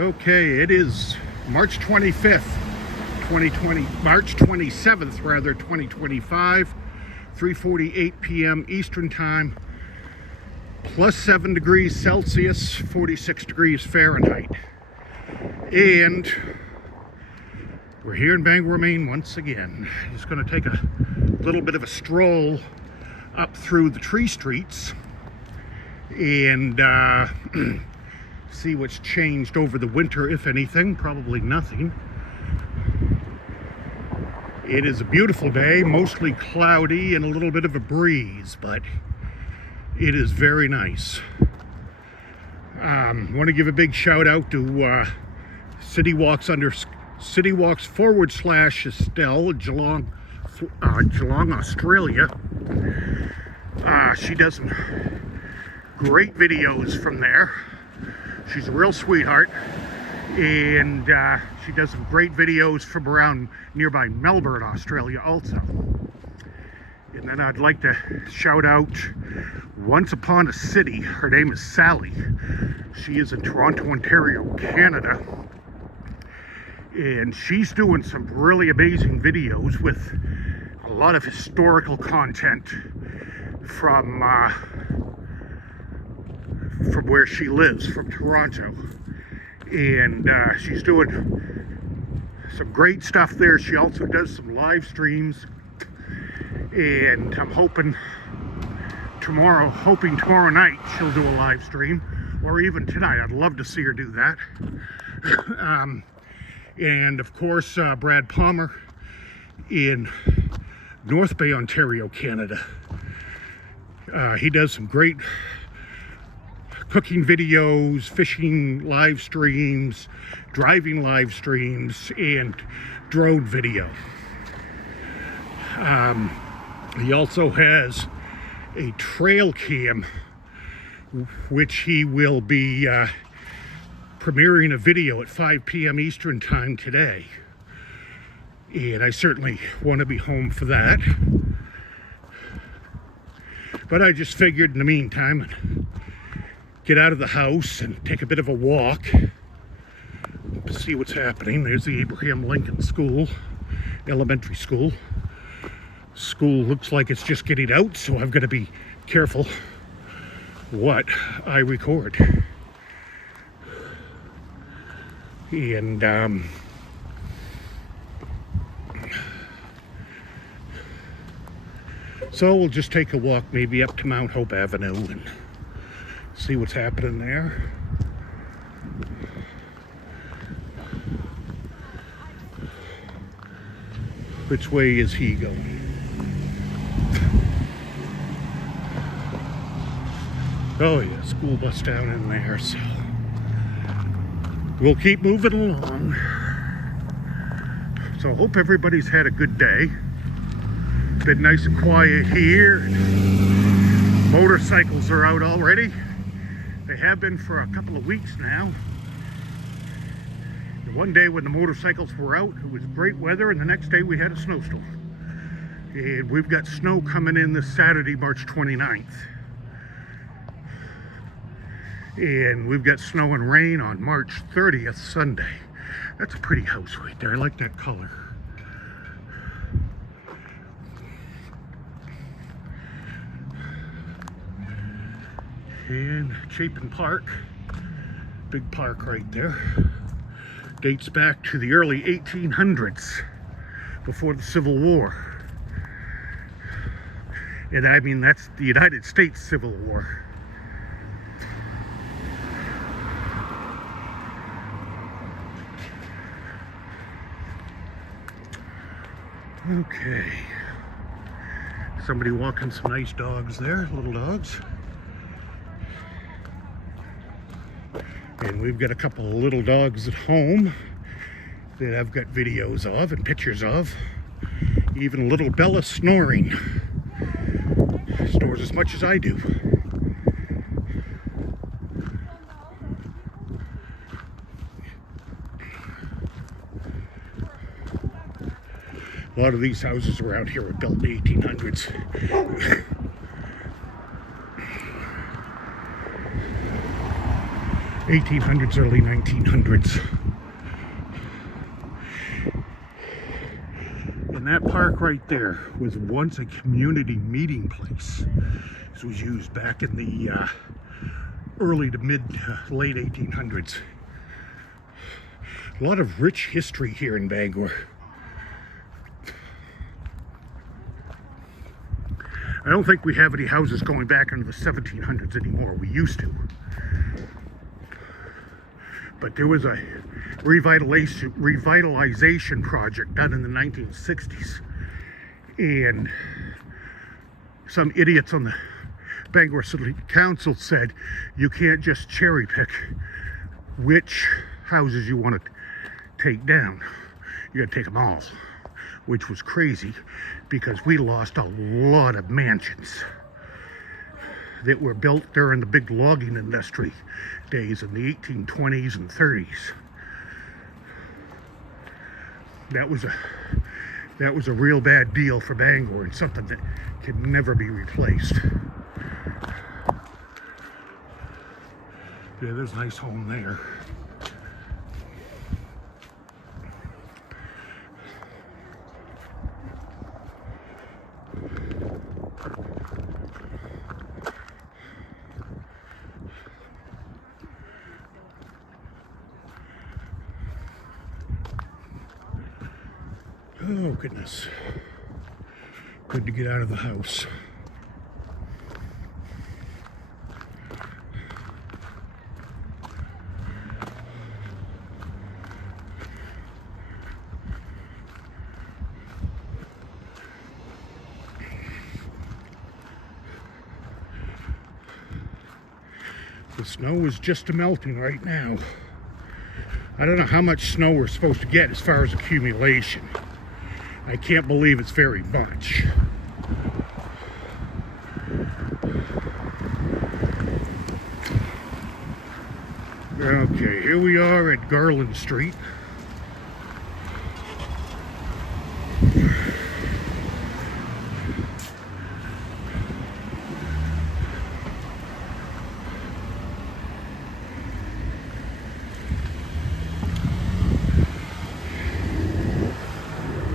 Okay, it is March 25th, 2020, March 27th, rather, 2025, 3:48 p.m. Eastern Time, plus 7 degrees Celsius, 46 degrees Fahrenheit. And we're here in Bangor, Maine once again. Just going to take a little bit of a stroll up through the tree streets and see what's changed over the winter, if anything. Probably nothing. It is a beautiful day, mostly cloudy and a little bit of a breeze, but it is very nice. Want to give a big shout out to City Walks /Estelle, Geelong, Australia. She does some great videos from there. She's a real sweetheart, and she does some great videos from around nearby Melbourne, Australia also. And then I'd like to shout out Once Upon a City. Her name is Sally. She is in Toronto, Ontario, Canada. And she's doing some really amazing videos with a lot of historical content from where she lives, from Toronto. And she's doing some great stuff there. She also does some live streams. And I'm hoping tomorrow night she'll do a live stream, or even tonight. I'd love to see her do that. And of course, Brad Palmer in North Bay, Ontario, Canada. He does some great cooking videos, fishing live streams, driving live streams, and drone video. He also has a trail cam, which he will be premiering a video at 5 p.m. Eastern Time today. And I certainly want to be home for that. But I just figured in the meantime, get out of the house and take a bit of a walk to see what's happening. There's the Abraham Lincoln School, elementary school. School looks like it's just getting out, so I've got to be careful what I record. And so we'll just take a walk maybe up to Mount Hope Avenue and see what's happening there. Which way is he going? Oh yeah, school bus down in there, so we'll keep moving along. So I hope everybody's had a good day. Been nice and quiet here. Motorcycles are out already. They have been for a couple of weeks now. The one day when the motorcycles were out, it was great weather, and the next day we had a snowstorm. And we've got snow coming in this Saturday, March 29th. And we've got snow and rain on March 30th, Sunday. That's a pretty house right there. I like that color. And Chapin Park, big park right there. Dates back to the early 1800s, before the Civil War. And I mean, that's the United States Civil War. Okay. Somebody walking some nice dogs there, little dogs. And we've got a couple of little dogs at home that I've got videos of and pictures of. Even little Bella snoring. Snores as much as I do. A lot of these houses around here were built in the 1800s. 1800s, early 1900s. And that park right there was once a community meeting place. This was used back in the early to late 1800s. A lot of rich history here in Bangor. I don't think we have any houses going back into the 1700s anymore. We used to. But there was a revitalization project done in the 1960s. And some idiots on the Bangor City Council said you can't just cherry pick which houses you want to take down. You got to take them all, which was crazy because we lost a lot of mansions that were built during the big logging industry days in the 1820s and 30s. That was a real bad deal for Bangor and something that can never be replaced. Yeah, there's a nice home there. Oh, goodness. Good to get out of the house. The snow is just melting right now. I don't know how much snow we're supposed to get as far as accumulation. I can't believe it's very much. Okay, here we are at Garland Street.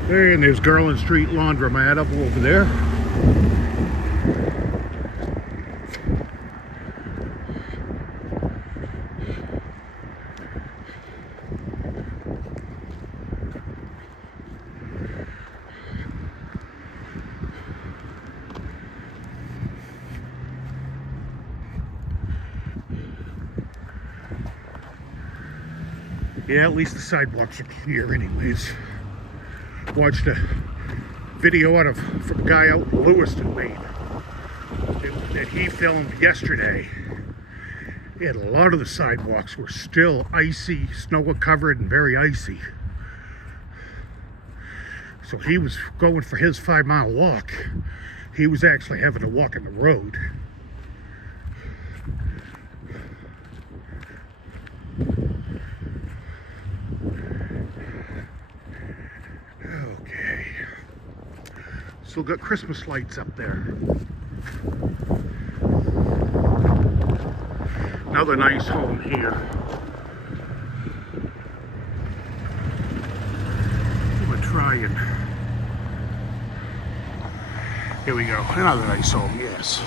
And there's Garland Street Laundromat up over there. Yeah, at least the sidewalks are clear anyways. Watched a video from a guy out in Lewiston, Maine that he filmed yesterday. And a lot of the sidewalks were still icy, snow covered and very icy. So he was going for his 5-mile walk. He was actually having to walk in the road. Okay. Still got Christmas lights up there. Another nice home here. I'm gonna try and... Here we go. Another nice home, yes.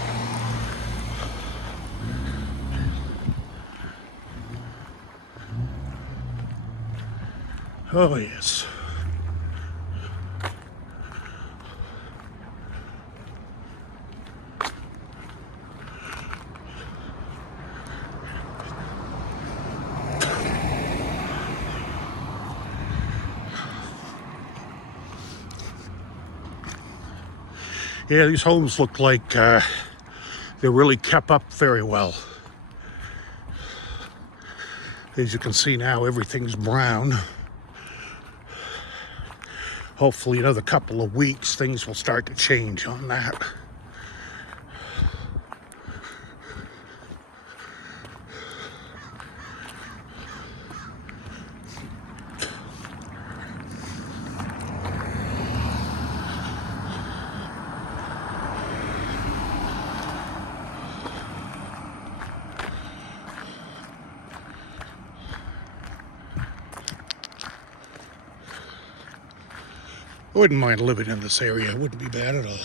Oh, yes. Yeah, these homes look like they're really kept up very well. As you can see now, everything's brown. Hopefully another couple of weeks, things will start to change on that. I wouldn't mind living in this area. It wouldn't be bad at all.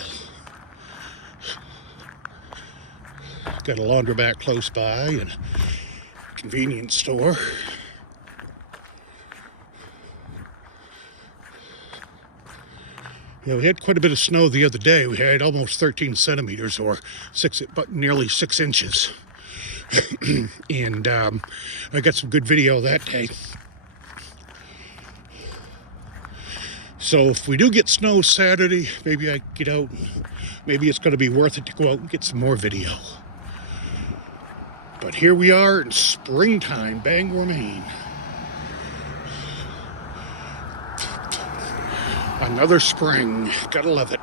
Got a laundromat close by and a convenience store. Yeah, we had quite a bit of snow the other day. We had almost 13 centimeters, or nearly 6 inches. And I got some good video that day. So if we do get snow Saturday, maybe I get out. Maybe it's going to be worth it to go out and get some more video. But here we are in springtime, Bangor, Maine. Another spring. Gotta love it.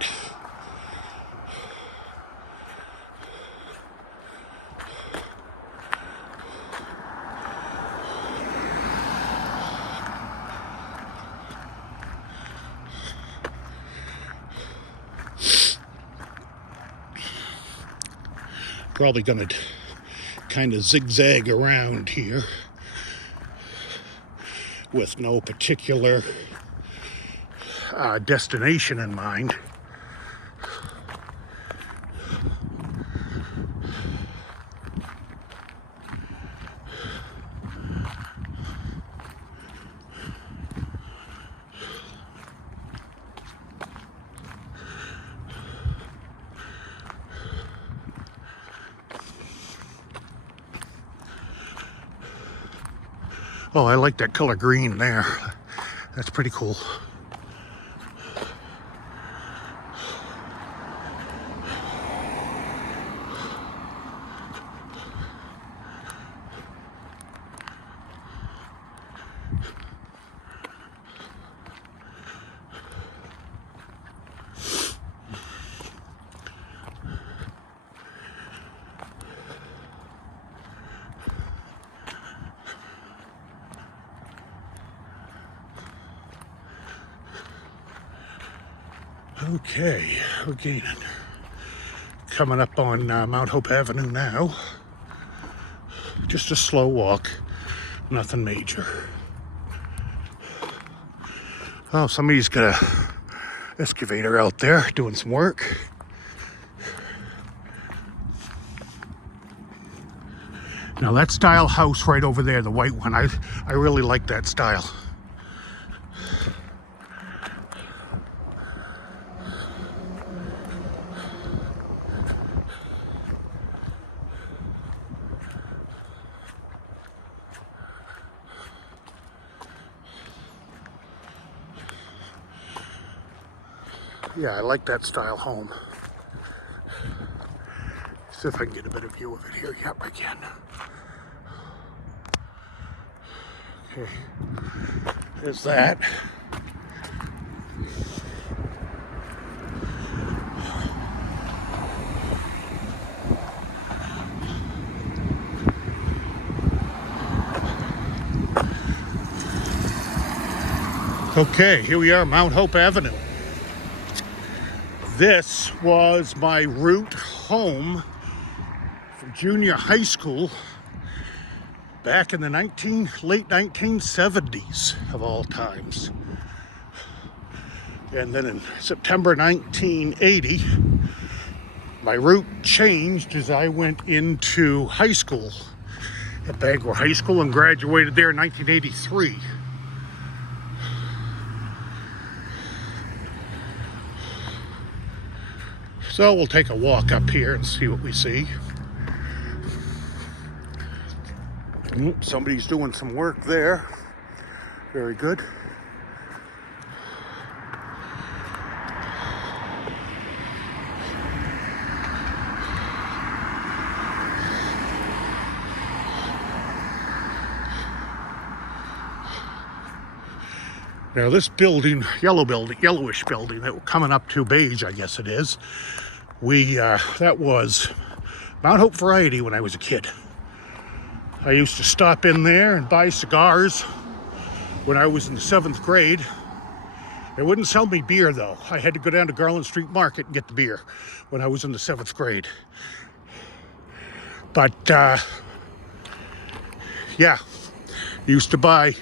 Probably gonna kind of zigzag around here with no particular destination in mind. Oh, I like that color green there. That's pretty cool. Okay, we're gaining. Coming up on Mount Hope Avenue now. Just a slow walk, nothing major. Oh, somebody's got a excavator out there doing some work. Now that style house right over there, the white one, I really like that style. Yeah, I like that style home. See if I can get a better view of it here. Yep, I can. Okay, there's that. Okay, here we are, Mount Hope Avenue. This was my route home from junior high school back in the late 1970s of all times. And then in September 1980, my route changed as I went into high school at Bangor High School and graduated there in 1983. So we'll take a walk up here and see what we see. Somebody's doing some work there. Very good. Now this building, yellowish building that we're coming up to, beige I guess it is, that was Mount Hope Variety when I was a kid. I used to stop in there and buy cigars when I was in the 7th grade. They wouldn't sell me beer though. I had to go down to Garland Street Market and get the beer when I was in the 7th grade. But yeah, used to buy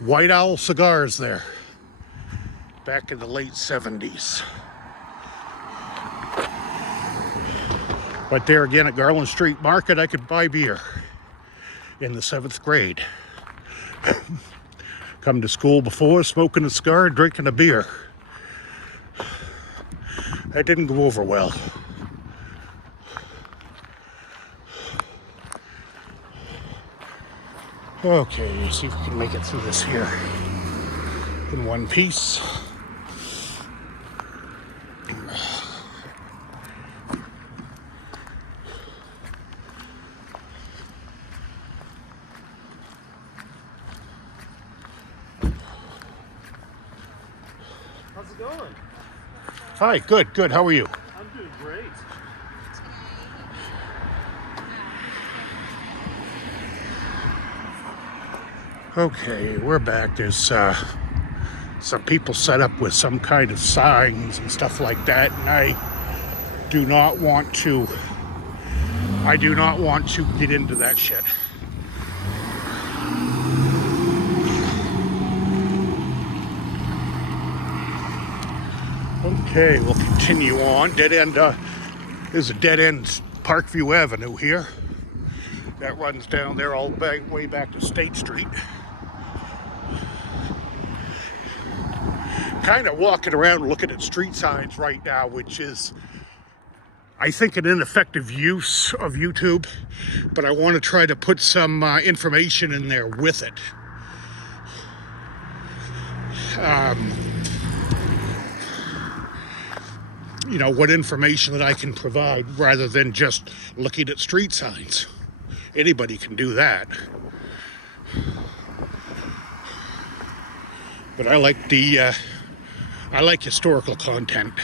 White Owl cigars there. back in the late 70s. But there again at Garland Street Market, I could buy beer in the 7th grade. Come to school before, smoking a cigar, drinking a beer. That didn't go over well. Okay, let's see if we can make it through this here in one piece. How's it going? Hi, good. How are you? I'm doing great. Okay, we're back. There's some people set up with some kind of signs and stuff like that, and I do not want to get into that shit. Okay, we'll continue on. Dead end, there's a dead end Parkview Avenue here. That runs down there all the way back to State Street. Kind of walking around looking at street signs right now, which is, I think, an ineffective use of YouTube, but I want to try to put some information in there with it. You know, what information that I can provide rather than just looking at street signs. Anybody can do that. But I like historical content.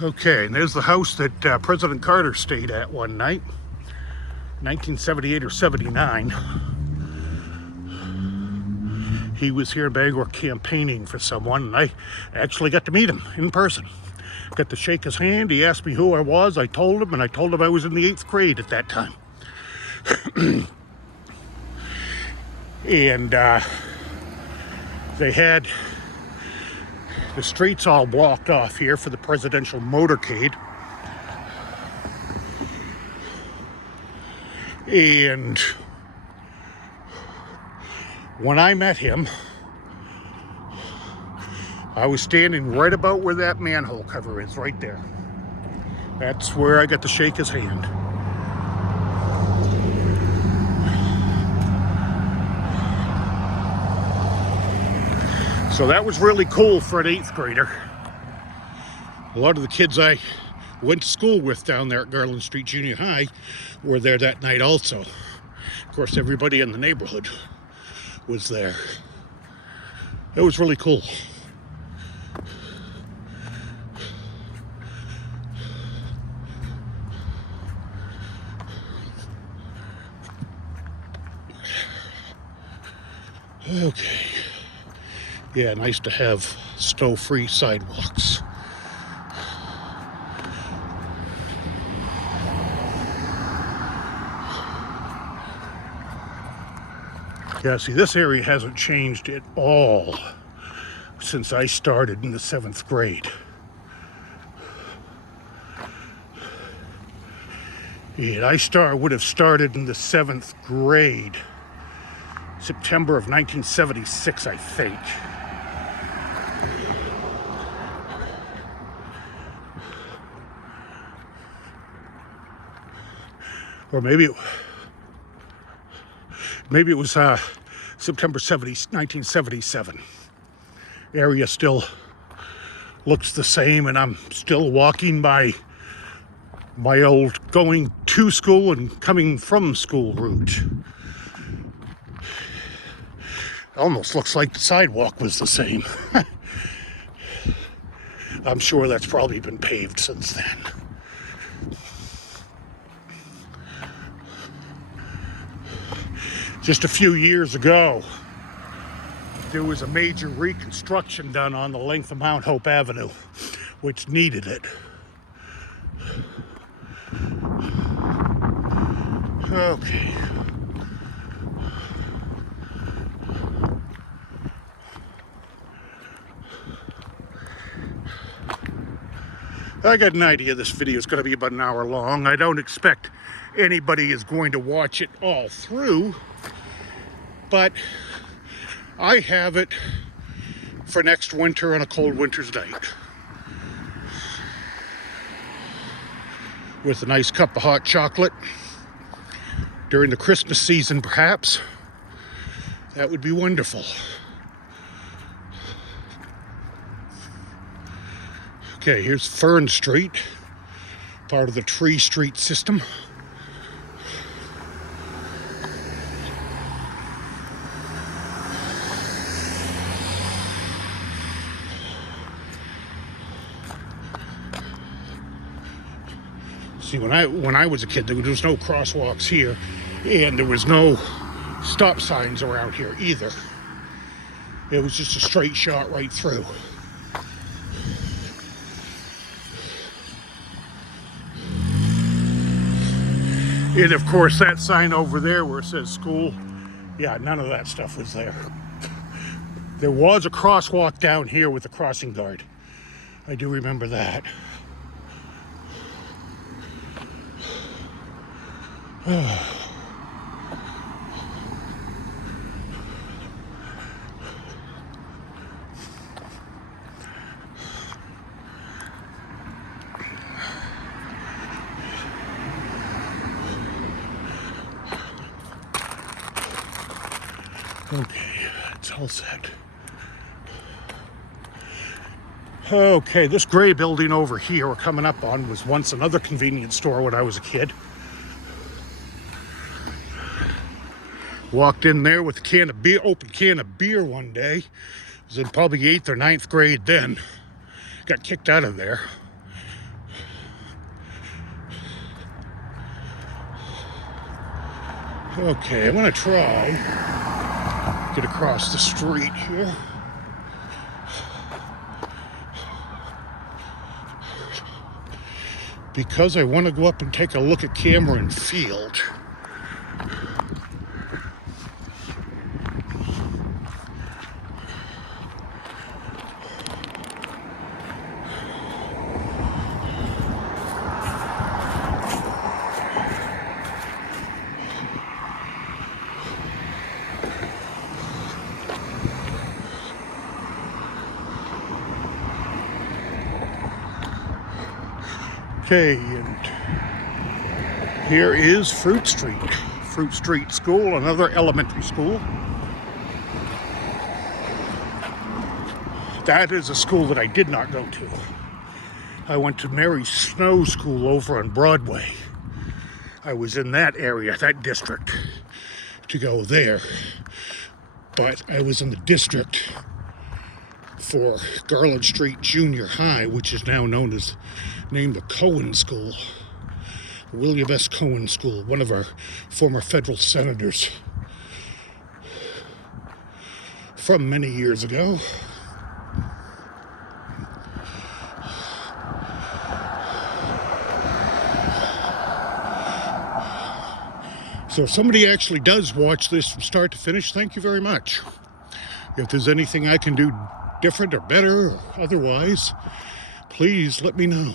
Okay, and there's the house that President Carter stayed at one night, 1978 or 79. He was here in Bangor campaigning for someone, and I actually got to meet him in person. Got to shake his hand. He asked me who I was. I told him, and I told him I was in the 8th grade at that time. And they had the streets all blocked off here for the presidential motorcade. And when I met him, I was standing right about where that manhole cover is, right there. That's where I got to shake his hand. So that was really cool for an 8th grader. A lot of the kids I went to school with down there at Garland Street Junior High were there that night also. Of course, everybody in the neighborhood was there. It was really cool. Okay. Yeah, nice to have snow-free sidewalks. Yeah, see, this area hasn't changed at all since I started in the 7th grade. And I would have started in the 7th grade, September of 1976, I think. Or maybe it was September 1977. Area still looks the same, and I'm still walking my old going to school and coming from school route. Almost looks like the sidewalk was the same. I'm sure that's probably been paved since then. Just a few years ago, there was a major reconstruction done on the length of Mount Hope Avenue, which needed it. Okay. I got an idea this video is going to be about an hour long. I don't expect anybody is going to watch it all through, but I have it for next winter on a cold winter's night. With a nice cup of hot chocolate during the Christmas season, perhaps. That would be wonderful. Okay, here's Fern Street, part of the Tree Street system. See, when I was a kid, there was no crosswalks here, and there was no stop signs around here either. It was just a straight shot right through. And of course, that sign over there where it says school, yeah, none of that stuff was there. There was a crosswalk down here with a crossing guard. I do remember that. Okay, it's all set. Okay, this gray building over here we're coming up on was once another convenience store when I was a kid. Walked in there with a can of beer, open can of beer one day. I was in probably 8th or 9th grade then. Got kicked out of there. Okay, I'm gonna try get across the street here. Because I want to go up and take a look at Cameron Field. Okay, and here is Fruit Street. Fruit Street School, another elementary school. That is a school that I did not go to. I went to Mary Snow School over on Broadway. I was in that area, that district, to go there. But I was in the district for Garland Street Junior High, which is now known as named the Cohen School. William S. Cohen School, one of our former federal senators from many years ago. So if somebody actually does watch this from start to finish, thank you very much. If there's anything I can do different or better or otherwise, please let me know.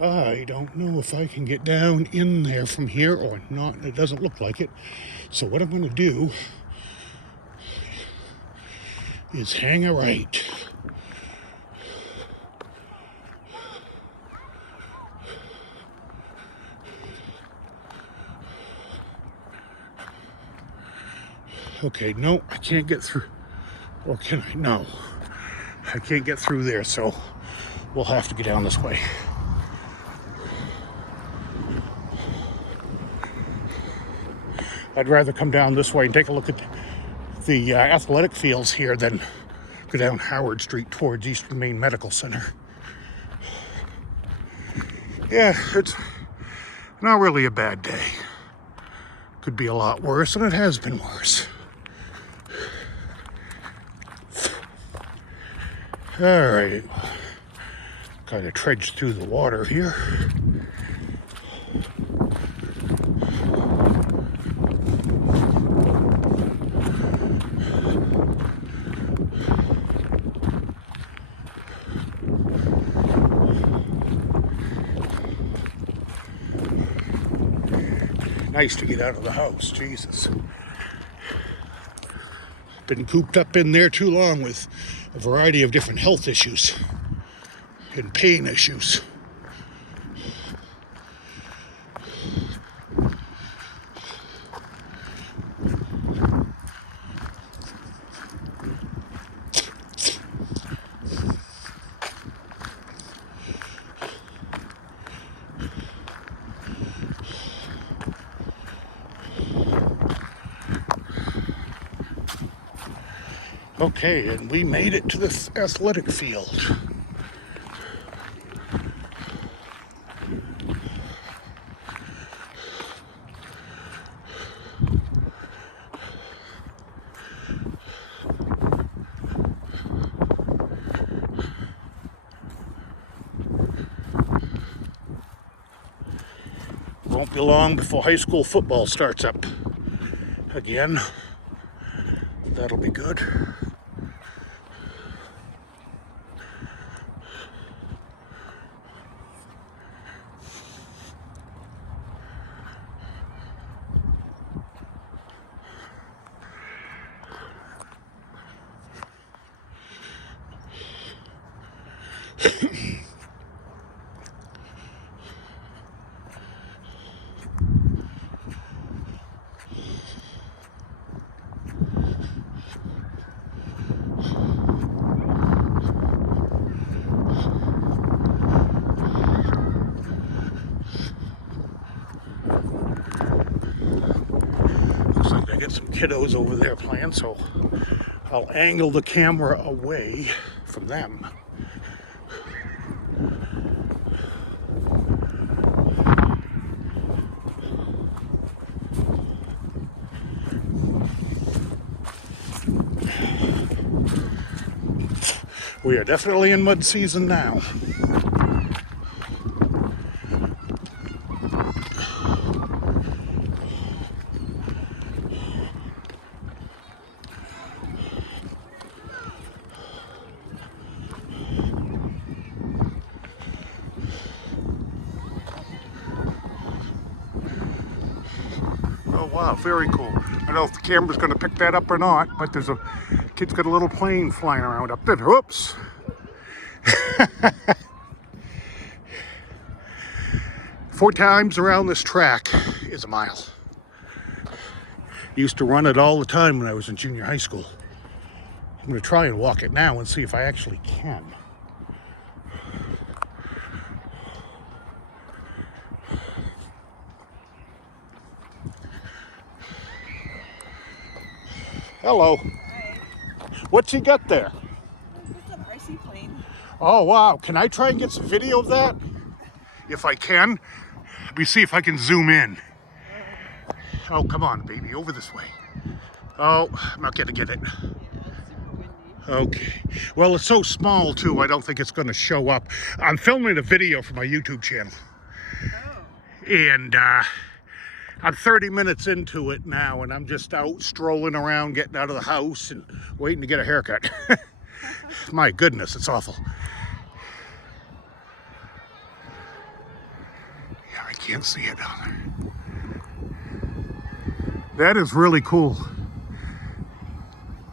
I don't know if I can get down in there from here or not. It doesn't look like it. So what I'm going to do is hang a right. Okay, no, I can't get through. Or can I? No, I can't get through there, so we'll have to get down this way. I'd rather come down this way and take a look at the athletic fields here than go down Howard Street towards Eastern Maine Medical Center. Yeah, it's not really a bad day. Could be a lot worse, and it has been worse. All right. Kind of trudge through the water here. Nice to get out of the house, Jesus. Been cooped up in there too long with a variety of different health issues and pain issues. Okay, and we made it to this athletic field. Won't be long before high school football starts up again. That'll be good. Looks like I get some kiddos over there playing, so I'll angle the camera away from them. We are definitely in mud season now. Oh wow, very cool. I don't know if the camera's going to pick that up or not, but there's a kid's got a little plane flying around up there. Whoops. 4 times around this track is a mile. Used to run it all the time when I was in junior high school. I'm going to try and walk it now and see if I actually can. Hello. Hi. What's he got there? It's an RC plane. Oh, wow. Can I try and get some video of that? If I can. Let me see if I can zoom in. Oh, come on, baby. Over this way. Oh, I'm not going to get it. Yeah, it's super windy. Okay. Well, it's so small, too, I don't think it's going to show up. I'm filming a video for my YouTube channel. Oh. And I'm 30 minutes into it now, and I'm just out strolling around, getting out of the house, and waiting to get a haircut. My goodness, it's awful. Yeah, I can't see it down there. That is really cool.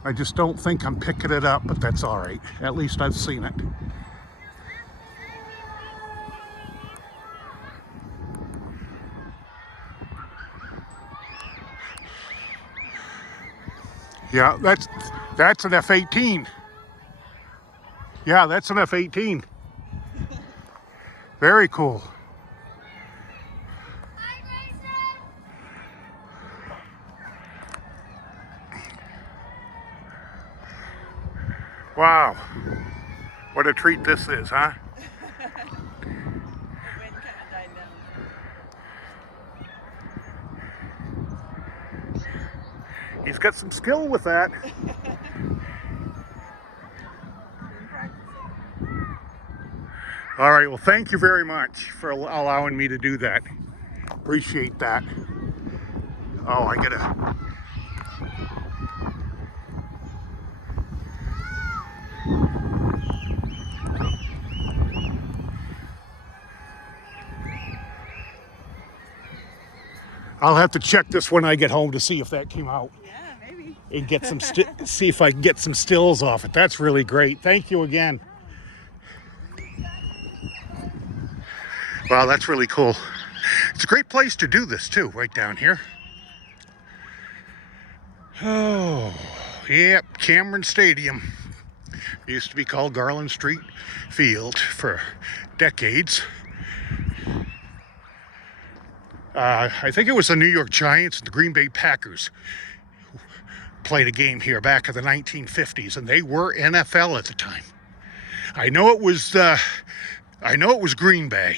I just don't think I'm picking it up, but that's all right. At least I've seen it. Yeah, that's an F-18. Yeah, that's an F-18. Very cool. Wow. What a treat this is, huh? The wind kind of died down. He's got some skill with that. Been practicing. All right, well, thank you very much for allowing me to do that. Appreciate that. Oh, I gotta. I'll have to check this when I get home to see if that came out Yeah, maybe. and get some see if I can get some stills off it. That's really great. Thank you again. Wow, that's really cool. It's a great place to do this too, right down here. Oh, yep, Cameron Stadium. It used to be called Garland Street Field for decades. I think it was the New York Giants and the Green Bay Packers played a game here back in the 1950s, and they were NFL at the time. I know it was Green Bay.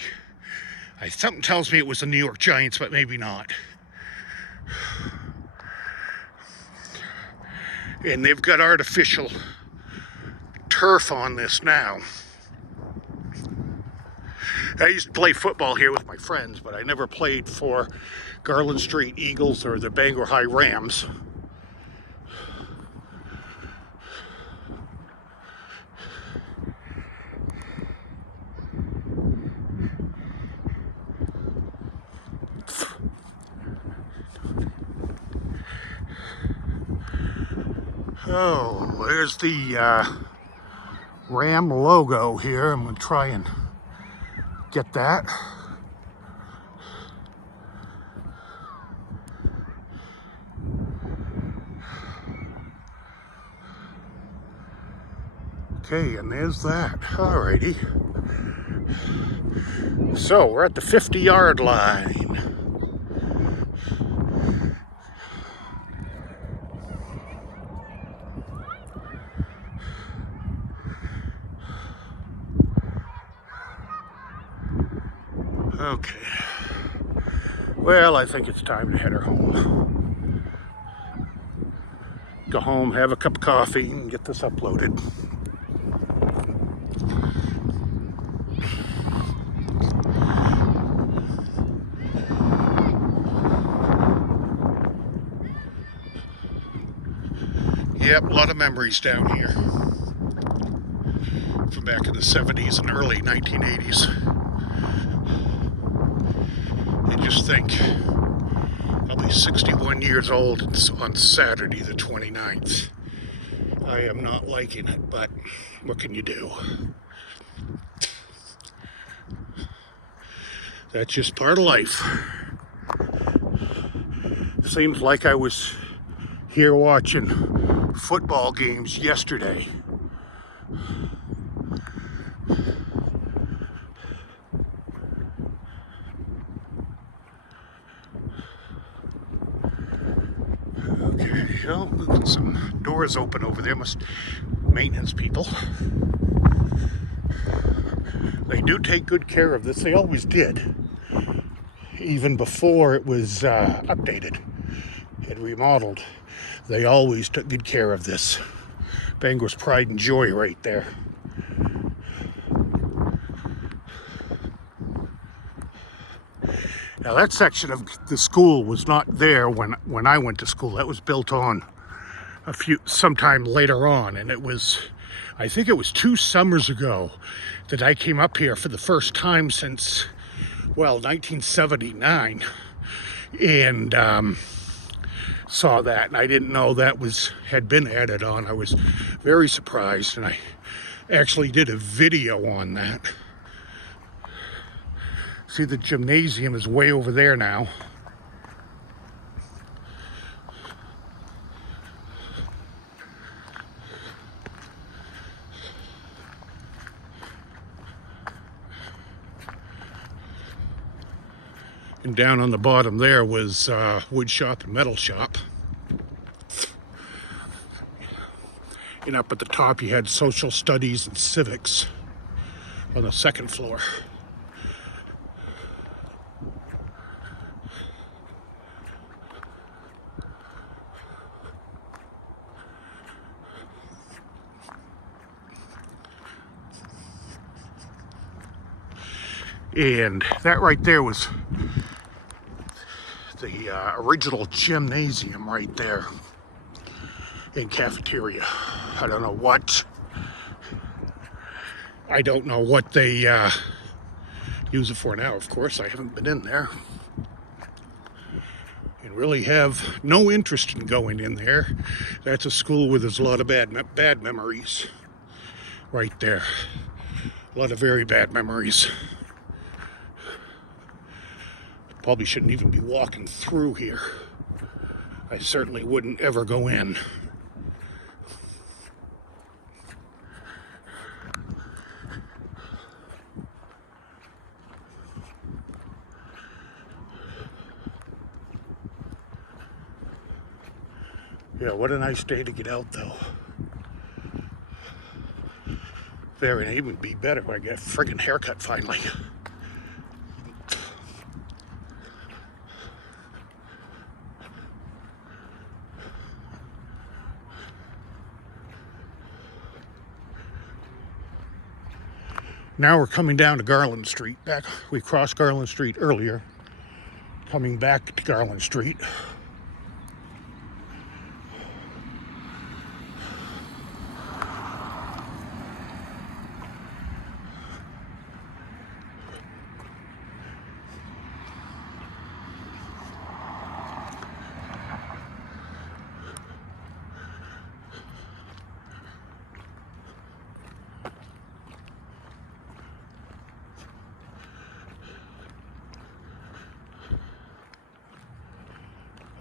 Something tells me it was the New York Giants, but maybe not. And they've got artificial turf on this now. I used to play football here with my friends, but I never played for Garland Street Eagles or the Bangor High Rams. Oh, there's the Ram logo here. I'm going to try and get that. Okay, and there's that. Alrighty. So we're at the 50-yard line. Okay. Well, I think it's time to head her home. Go home, have a cup of coffee, and get this uploaded. Yep, a lot of memories down here from back in the 70s and early 1980s. You just think, I'll be 61 years old on Saturday the 29th. I am not liking it, but what can you do? That's just part of life. Seems like I was here watching football games yesterday. Okay, well, some doors open over there. Maintenance people. They do take good care of this. They always did. Even before it was updated and remodeled, they always took good care of this. Bangor's pride and joy right there. Now that section of the school was not there when I went to school. That was built on sometime later on, and it was, I think it was 2 summers ago that I came up here for the first time since, well, 1979, and saw that, and I didn't know that had been added on. I was very surprised, and I actually did a video on that. See, the gymnasium is way over there now. And down on the bottom there was wood shop and metal shop. And up at the top you had social studies and civics on the second floor. And that right there was the original gymnasium right there and cafeteria. I don't know what they use it for now. Of course, I haven't been in there and really have no interest in going in there. That's a school where there's a lot of bad memories right there. A lot of very bad memories. Probably shouldn't even be walking through here. I certainly wouldn't ever go in. Yeah, what a nice day to get out though. Very, and even be better when I get a friggin' haircut finally. Now we're coming down to Garland Street. We crossed Garland Street earlier. Coming back to Garland Street.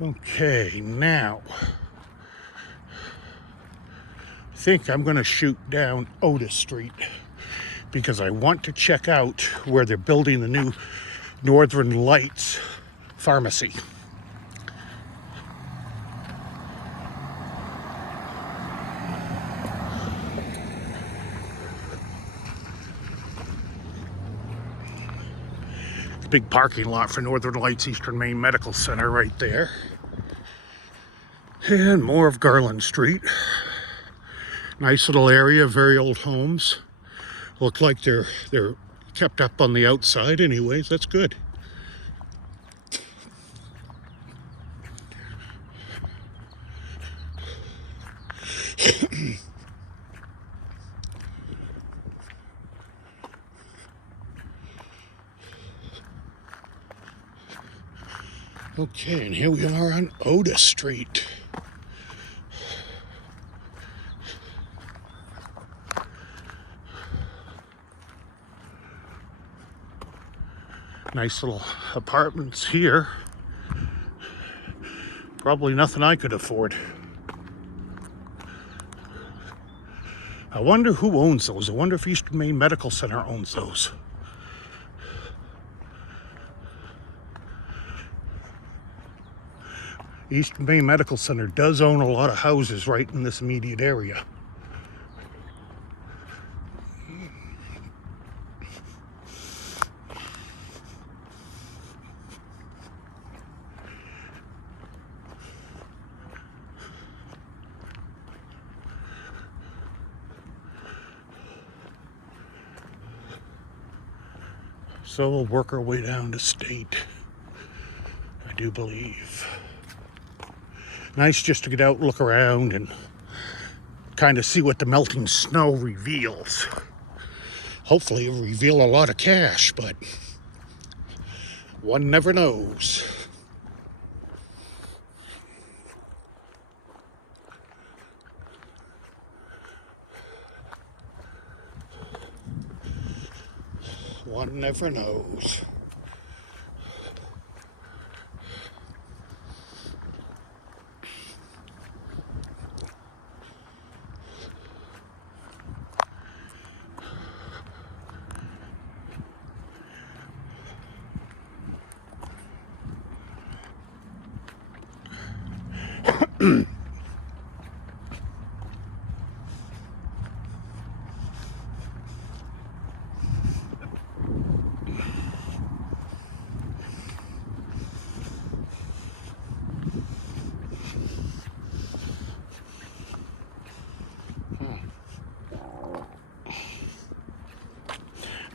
Okay, now I think I'm going to shoot down Otis Street because I want to check out where they're building the new Northern Lights pharmacy. Big parking lot for Northern Lights Eastern Maine Medical Center right there. And more of Garland Street. Nice little area, very old homes. Look like they're kept up on the outside anyways, that's good. Okay, and here we are on Otis Street. Nice little apartments here. Probably nothing I could afford. I wonder who owns those. I wonder if Eastern Maine Medical Center owns those. Eastern Maine Medical Center does own a lot of houses right in this immediate area. So we'll work our way down to State, I do believe. Nice just to get out and look around and kind of see what the melting snow reveals. Hopefully it'll reveal a lot of cash, but one never knows. One never knows.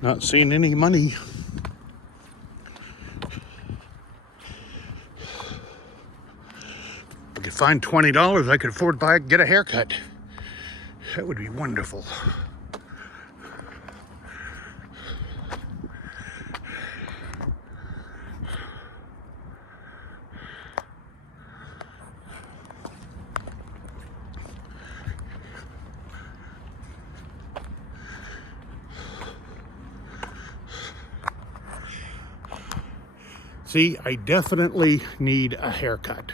Not seeing any money find $20, I could afford to get a haircut. That would be wonderful. See, I definitely need a haircut,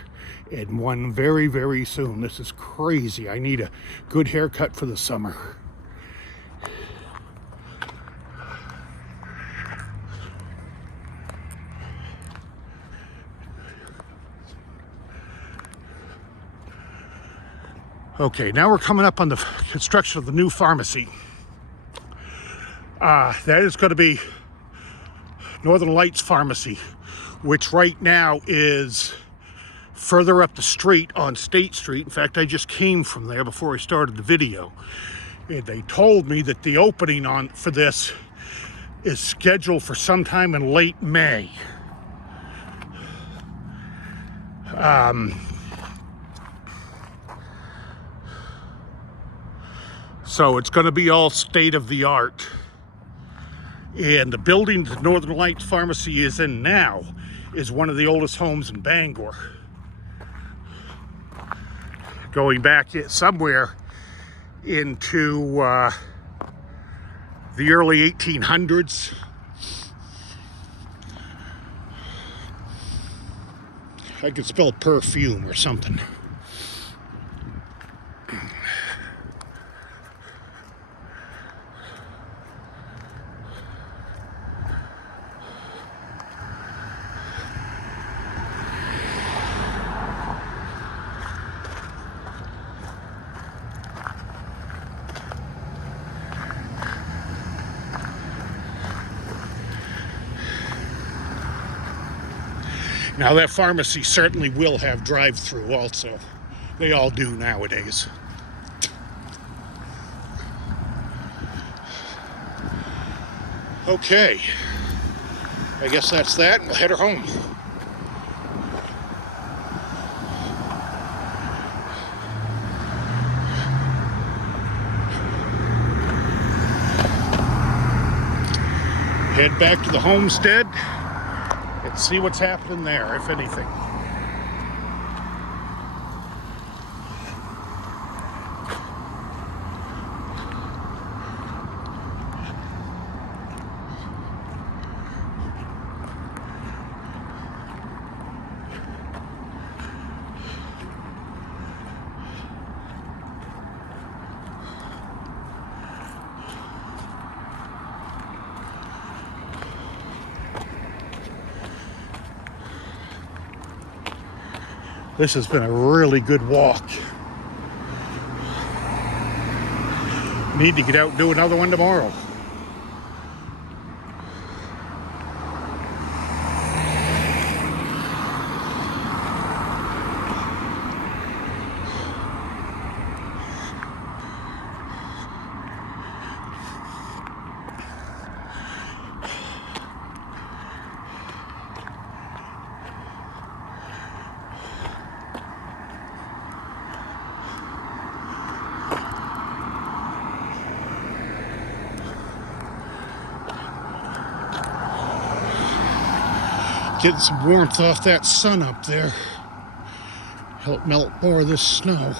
and one very, very soon. This is crazy. I need a good haircut for the summer. Okay, now we're coming up on the construction of the new pharmacy. That is going to be Northern Lights Pharmacy, which right now is further up the street on State Street. In fact, I just came from there before I started the video. And they told me that the opening for this is scheduled for sometime in late May. So it's going to be all state of the art. And the building that Northern Lights Pharmacy is in now is one of the oldest homes in Bangor. Going back somewhere into the early 1800s. I could spell perfume or something. Now that pharmacy certainly will have drive-through also. They all do nowadays. Okay, I guess that's that, and we'll head her home. Head back to the homestead and see what's happening there, if anything. This has been a really good walk. Need to get out and do another one tomorrow. Getting some warmth off that sun up there. Help melt more of this snow.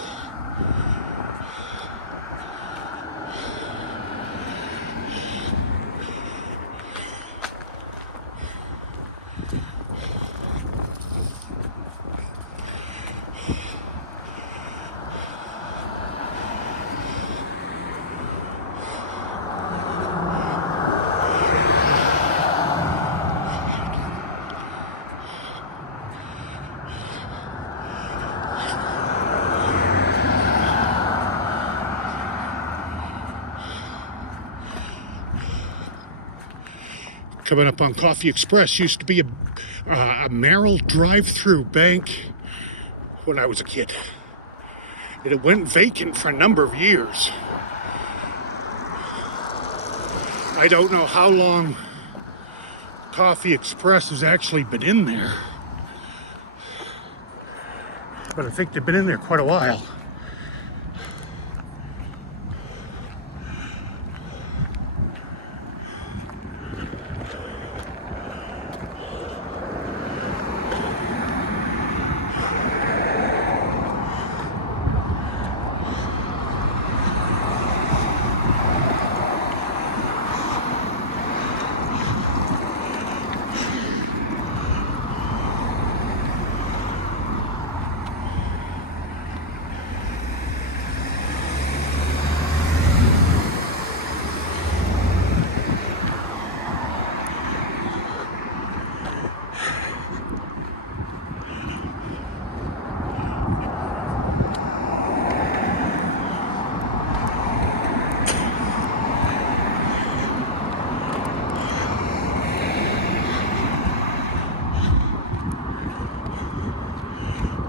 Coming up on Coffee Express. Used to be a Merrill drive-through bank when I was a kid. It went vacant for a number of years. I don't know how long Coffee Express has actually been in there. but I think they've been in there quite a while.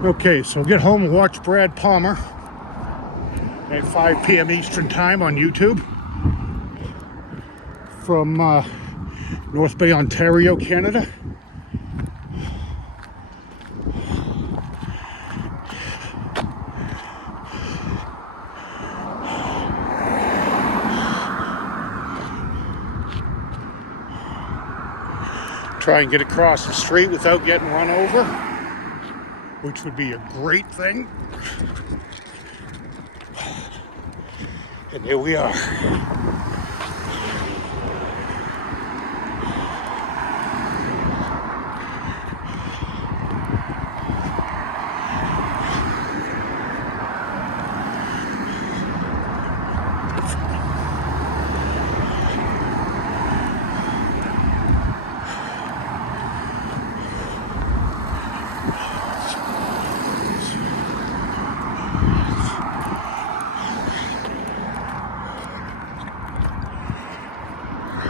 Okay, so get home and watch Brad Palmer at 5 p.m. Eastern Time on YouTube from North Bay, Ontario, Canada. Try and get across the street without getting run over, which would be a great thing. And here we are.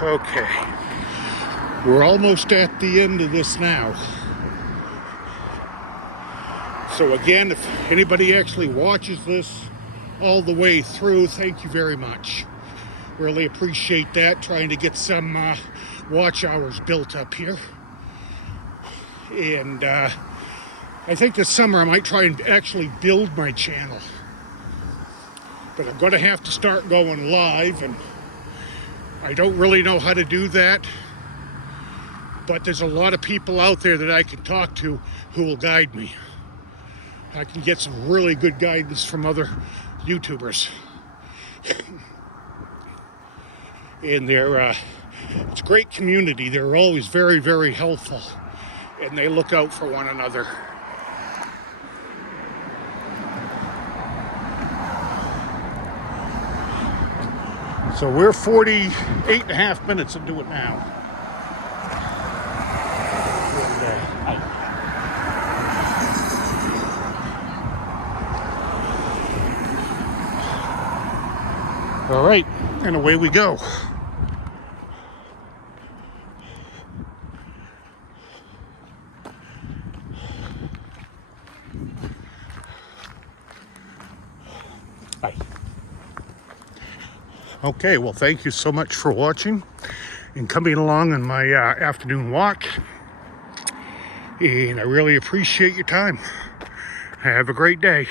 Okay, we're almost at the end of this now. So again, if anybody actually watches this all the way through, thank you very much. Really appreciate that, trying to get some watch hours built up here. And I think this summer I might try and actually build my channel. But I'm going to have to start going live, and I don't really know how to do that, but there's a lot of people out there that I can talk to who will guide me. I can get some really good guidance from other YouTubers. And it's a great community. They're always very, very helpful, and they look out for one another. So we're 48.5 minutes into it now. All right, and away we go. Bye. Okay, well, thank you so much for watching and coming along on my afternoon walk. And I really appreciate your time. Have a great day.